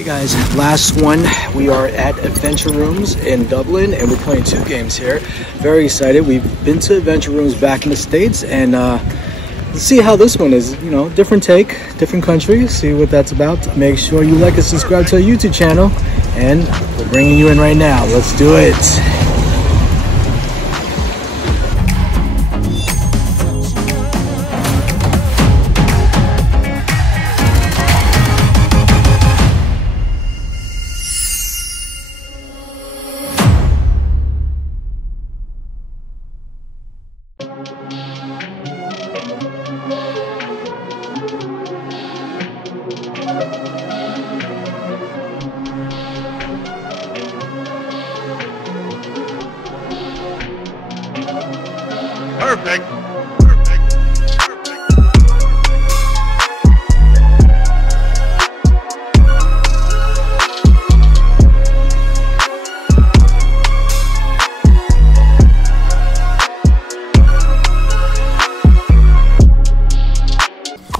Hey guys, last one. We are at AdventureRooms in Dublin and we're playing 2 games here. Very excited. We've been to AdventureRooms back in the States and let's see how this one is. You know, different take, different country, see what that's about. Make sure you like and subscribe to our YouTube channel and we're bringing you in right now. Let's do it. Perfect.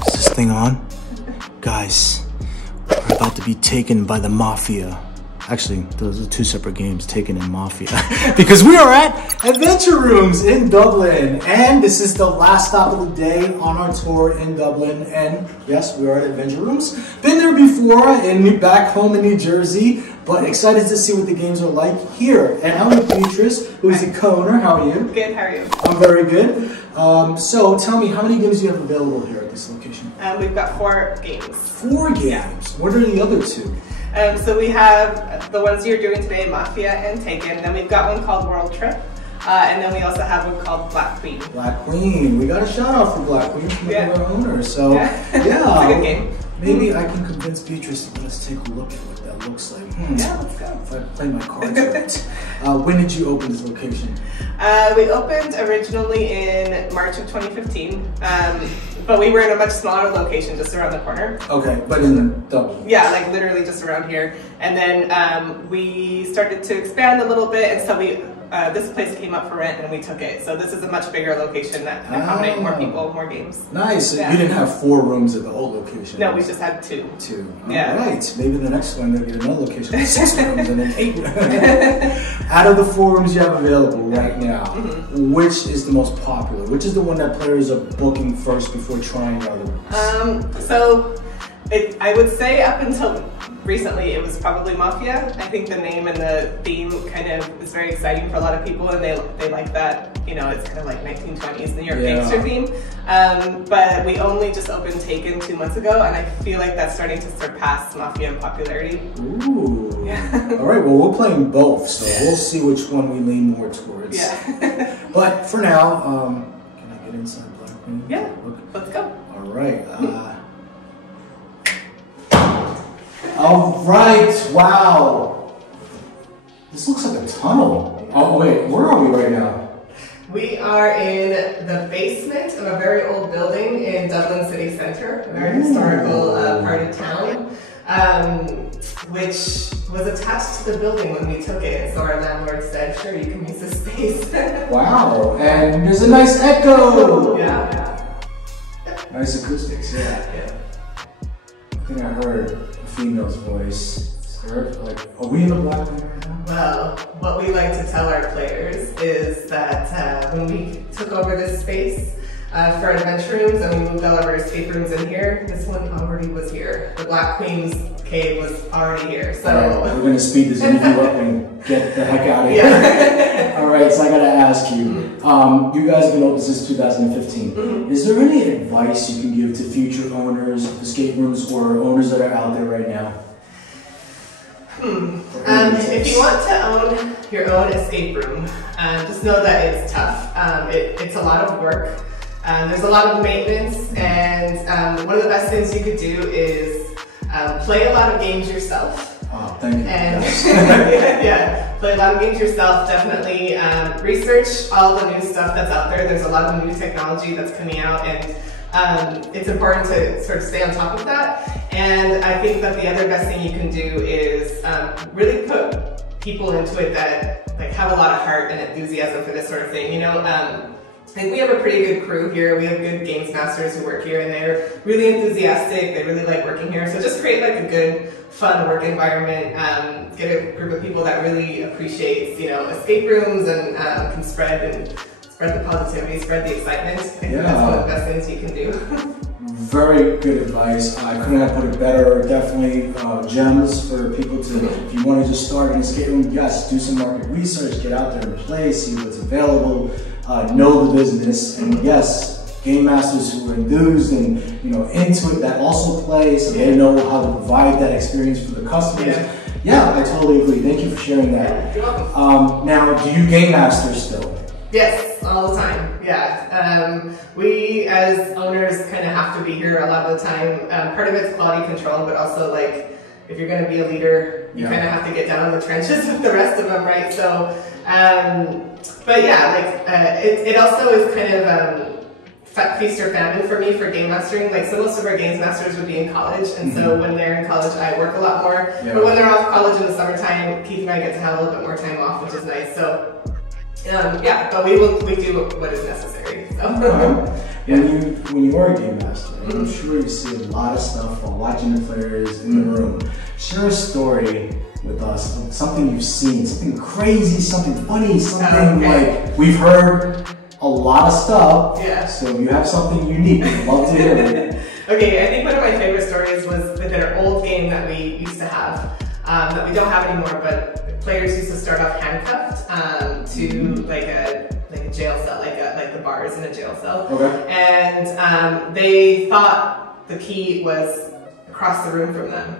Is this thing on? Guys, we're about to be taken by the Mafia. Actually, those are 2 separate games, Taken and Mafia. Because we are at AdventureRooms in Dublin. And this is the last stop of the day on our tour in Dublin. And yes, we are at AdventureRooms. Been there before, back home in New Jersey. But excited to see what the games are like here. And I'm with Beatrice, who's the co-owner. How are you? Good, how are you? I'm very good. So tell me, how many games do you have available here at this location? We've got 4 games. 4 games? What are the other 2? So we have the ones you're doing today, Mafia and Taken. Then we've got one called World Trip. And then we also have one called Black Queen. Black Queen. We got a shout out for Black Queen from our owner. So yeah, it's a good game. Maybe I can convince Beatrice to let us take a look at what that looks like. Yeah, let's go. If I play my cards right. When did you open this location? We opened originally in March of 2015. But we were in a much smaller location just around the corner. Okay, but in Dublin. Yeah, like literally just around here. And then we started to expand a little bit, and so this place came up for rent and we took it. So this is a much bigger location that can accommodate more people, more games. Nice. Yeah. You didn't have 4 rooms at the old location. No, we just had 2. 2. Yeah. All right. Maybe the next one they'll get another location with 6 rooms and then 8 rooms. Out of the 4 rooms you have available right now, which is the most popular? Which is the one that players are booking first before trying other rooms? I would say up until recently it was probably Mafia. I think the name and the theme kind of is very exciting for a lot of people and they like that, you know, it's kind of like 1920s New York gangster theme. But we only just opened Taken 2 months ago and I feel like that's starting to surpass Mafia in popularity. Ooh. Yeah. All right, well we're playing both, so we'll see which one we lean more towards. Yeah. But for now, can I get inside Black Queen? Yeah, let's go. All right. All right, wow. This looks like a tunnel. Oh wait, where are we right now? We are in the basement of a very old building in Dublin city centre, a very historical part of town, which was attached to the building when we took it. So our landlord said, sure, you can use this space. Wow, and there's a nice echo. Yeah. Nice acoustics, yeah. I think I heard a female's voice. Like, are we in the Black Queen right now? Well, what we like to tell our players is that when we took over this space for AdventureRooms and we moved all of our escape rooms in here, this one already was here. The Black Queen's cave was already here. So right, we're gonna speed this interview up and get the heck out of here. Yeah. All right, so I gotta ask you, you guys have been open since 2015. Is there any advice you can give to future owners of escape rooms or owners that are out there right now? If you want to own your own escape room, just know that it's tough. It's a lot of work. There's a lot of maintenance, and one of the best things you could do is play a lot of games yourself. Oh, thank you. And yeah, play a lot of games yourself. Definitely research all the new stuff that's out there. There's a lot of new technology that's coming out, and it's important to sort of stay on top of that. And I think that the other best thing you can do is really put people into it that like have a lot of heart and enthusiasm for this sort of thing. You know, I think we have a pretty good crew here. We have good games masters who work here, and they're really enthusiastic. They really like working here. So just create like a good, fun work environment. Get a group of people that really appreciates, you know, escape rooms and can spread the positivity, spread the excitement. I think that's one of the best things you can do. Very good advice. I couldn't have put it better. Definitely gems for people to, if you want to just start an escape room, yes, do some market research, get out there and play, see what's available, know the business, and yes, game masters who are enthused and into it that also play, so they know how to provide that experience for the customers. Yeah, I totally agree. Thank you for sharing that. You're welcome. Now, do you game master still? Yes, all the time. Yeah, we as owners kind of have to be here a lot of the time. Part of it's quality control, but also like if you're going to be a leader, you kind of have to get down in the trenches with the rest of them, right? So, but yeah, like it also is kind of feast or famine for me for game mastering. Like, so most of our games masters would be in college, and so when they're in college, I work a lot more. But when they're off college in the summertime, Keith and I get to have a little bit more time off, which is nice. So. Yeah, but we do what is necessary. So. When you are a game master, I'm sure you see a lot of stuff while watching the players in the room. Share a story with us, something you've seen, something crazy, something funny, something like we've heard a lot of stuff. Yeah. So you have something unique. I'd love to hear it. Okay, I think one of my favorite stories was with an old game that we used to have. That we don't have anymore, but players used to start off handcuffed to like a jail cell, like the bars in a jail cell. Okay. And they thought the key was across the room from them,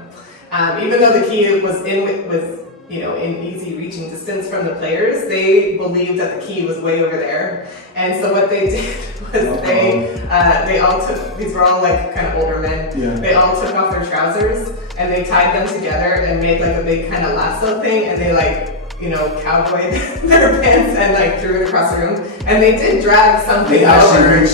even though the key was in easy reaching distance from the players. They believed that the key was way over there, and so what they did was they all took, these were all like kind of older men. Yeah. They all took off their trousers and they tied them together and made like a big kind of lasso thing, and they like cowboyed their pants and like threw it across the room, and they did drag something they over.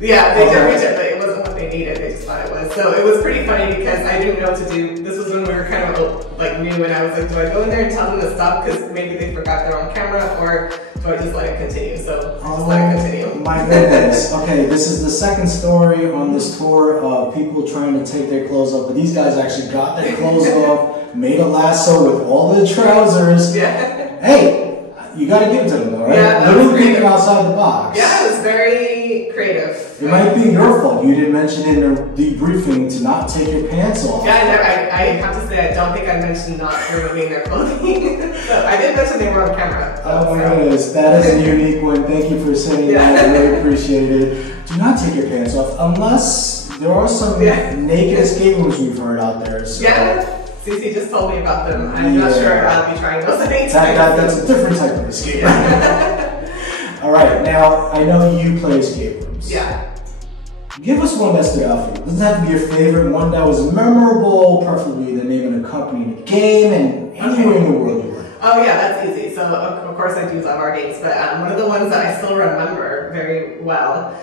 Yeah, they did reach it, but it wasn't what they needed. They just thought it was. So it was pretty funny because I didn't know what to do. This was when we were kind of like new, and I was like, do I go in there and tell them to stop because maybe they forgot they're on camera, or do I just let it continue? So just let it continue. My goodness. Okay, this is the second story on this tour of people trying to take their clothes off, but these guys actually got their clothes off, made a lasso with all the trousers. Yeah. Hey, you gotta give it to them though, right? Yeah, literally thinking outside the box. Yeah, it was very creative. It might be your fault. You didn't mention in the debriefing to not take your pants off. Yeah, I have to say I don't think I mentioned not removing their clothing. So I did mention they were on camera. Oh my goodness, that is a unique one. Thank you for saying that. I really appreciate it. Do not take your pants off unless there are some naked escape rooms we've heard out there. So. Yeah. Cece just told me about them. I'm not sure I'll be trying those anytime. That's a different type of escape room. All right, now I know you play escape rooms. Yeah. Give us one that stood out for you. It doesn't have to be your favorite, one that was memorable, preferably the name of the company in the game, and anywhere in the world you were. Oh yeah, that's easy. So of course I do love our games, but one of the ones that I still remember very well,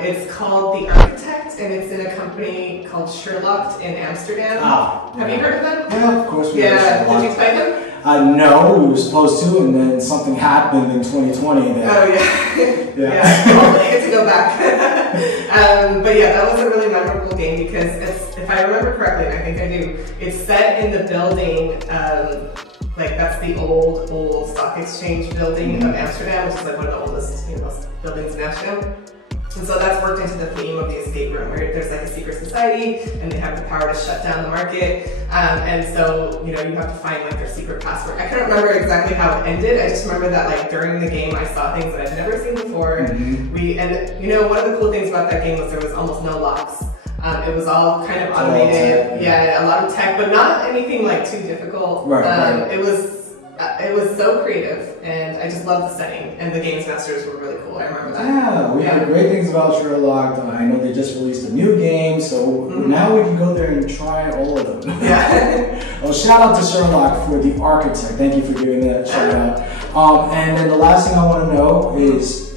it's called The Architect, and it's in a company called Sherlocked in Amsterdam. Have you heard of them? Yeah, of course we have. Did you play them? No, we were supposed to, and then something happened in 2020. Oh yeah. Well, I get to go back. But yeah, that was a really memorable game because if I remember correctly, and I think I do, it's set in the building, like that's the old stock exchange building of Amsterdam, which is like one of the oldest buildings in Amsterdam. And so that's worked into the theme of the escape room, where there's like a secret society and they have the power to shut down the market. And so, you have to find like their secret password. I can't remember exactly how it ended. I just remember that like during the game, I saw things that I'd never seen before. And one of the cool things about that game was there was almost no locks. It was all kind of automated. Yeah, a lot of tech, but not anything like too difficult. Right. It was so creative, and I just loved the setting, and the games masters were really cool. I remember that. Yeah, we heard great things about Sherlocked. I know they just released a new game, so now we can go there and try all of them. Yeah. Well, shout out to Sherlocked for The Architect. Thank you for giving that shout out. And then the last thing I want to know is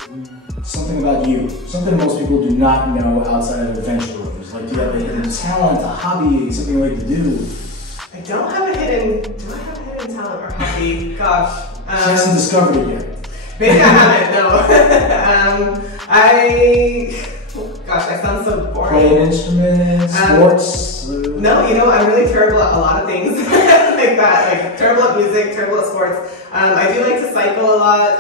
something about you. Something most people do not know outside of AdventureRooms. Like, do you have a hidden talent, a hobby, something you like to do? I don't have a hidden. Do I have a hidden talent or hobby? Gosh. She hasn't discovered it yet. Maybe I haven't. No. Gosh, I sound so boring. Playing instruments, sports? No, you know, I'm really terrible at a lot of things like that. Like terrible at music, terrible at sports. I do like to cycle a lot.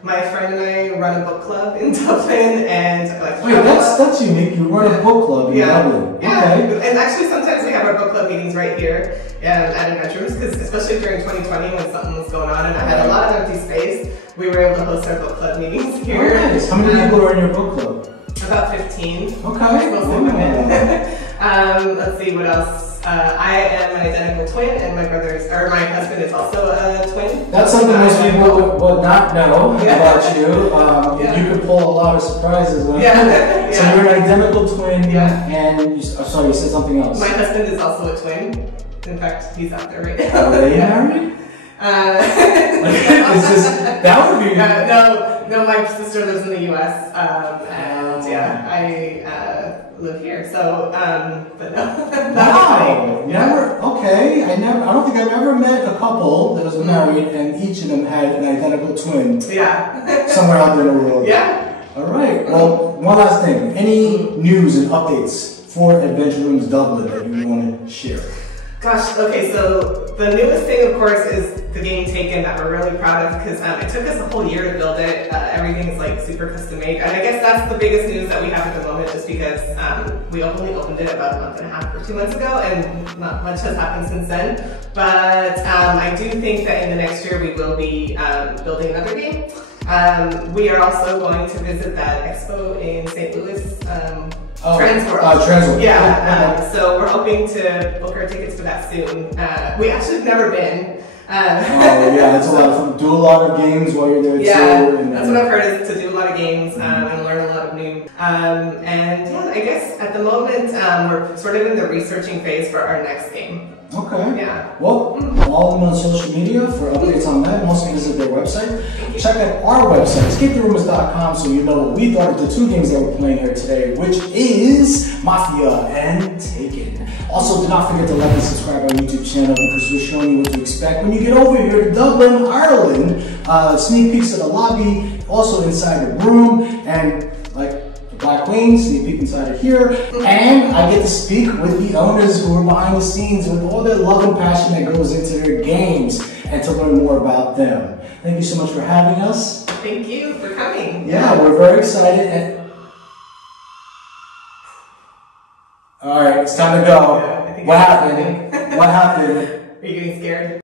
My friend and I run a book club in Dublin, and like. Wait, that's unique. You run a book club in Dublin. Yeah, okay. And actually sometimes we have our book club meetings right here at AdventureRooms, because especially during 2020 when something was going on and I had a lot of empty space, we were able to host our book club meetings here. Nice. How many people are in your book club? About 15. Okay. Mostly women. Let's see what else. I am an identical twin, and my husband is also a twin. That's something most people would not know about you. You could pull a lot of surprises. So you're an identical twin, and you said something else. My husband is also a twin. In fact, he's out there right now. Are they married? That would be no. My sister lives in the U.S. And I live here. So, but no. Wow. Never. Okay. I don't think I've ever met a couple that was married and each of them had an identical twin. Yeah. Somewhere out there in the world. Yeah. All right. Well, one last thing. Any news and updates for AdventureRooms Dublin that you want to share? Gosh, okay, so the newest thing, of course, is the game Taken that we're really proud of, because it took us a whole year to build it. Everything is like super custom made, and I guess that's the biggest news that we have at the moment, just because we only opened it about a month and a half or 2 months ago, and not much has happened since then. But I do think that in the next year we will be building another game. We are also going to visit that expo in St. Louis. Transworld. Yeah. So we're hoping to book our tickets for that soon. We actually have never been. It's a lot of fun. Do a lot of games while you're there too. That's what I've heard, is to do a lot of games and learn a lot of new. I guess at the moment we're sort of in the researching phase for our next game. Okay. Yeah. Well, follow them on social media for updates on that. And also visit their website. Check out our website, ESCAPETHEROOMers.com, so you know what we thought of the two games that we're playing here today, which is MAFIA and Taken. Also, do not forget to like and subscribe our YouTube channel, because we're showing you what to expect when you get over here to Dublin, Ireland. Sneak peeks of the lobby, also inside the room, and like Black Wings, sneak peek inside of here, and I get to speak with the owners who are behind the scenes with all their love and passion that goes into their games, and to learn more about them. Thank you so much for having us. Thank you for coming. Yeah, we're very excited. All right, it's time to go. What happened? What happened? Are you getting scared?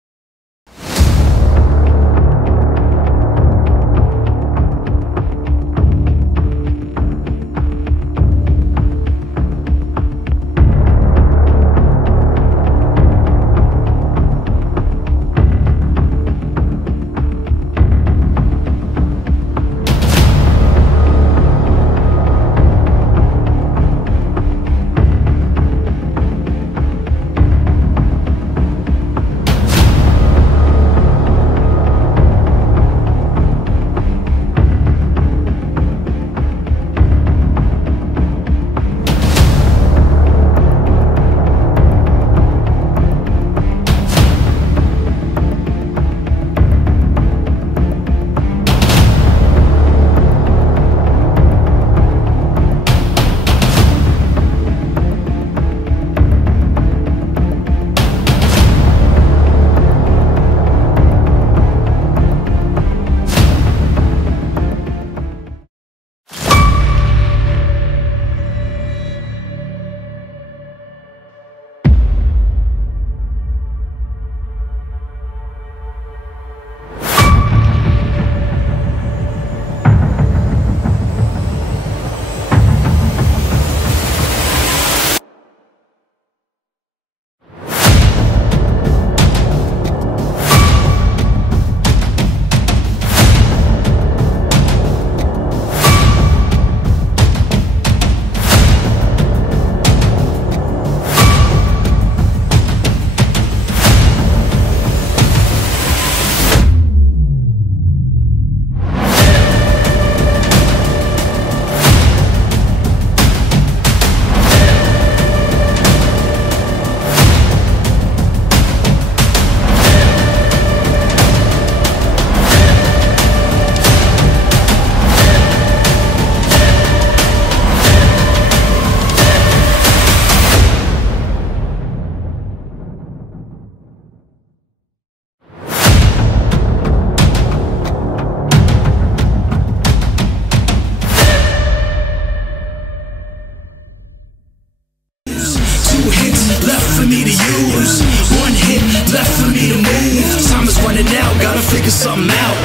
for me to use. One hit left for me to move. Time is running out, gotta figure something out.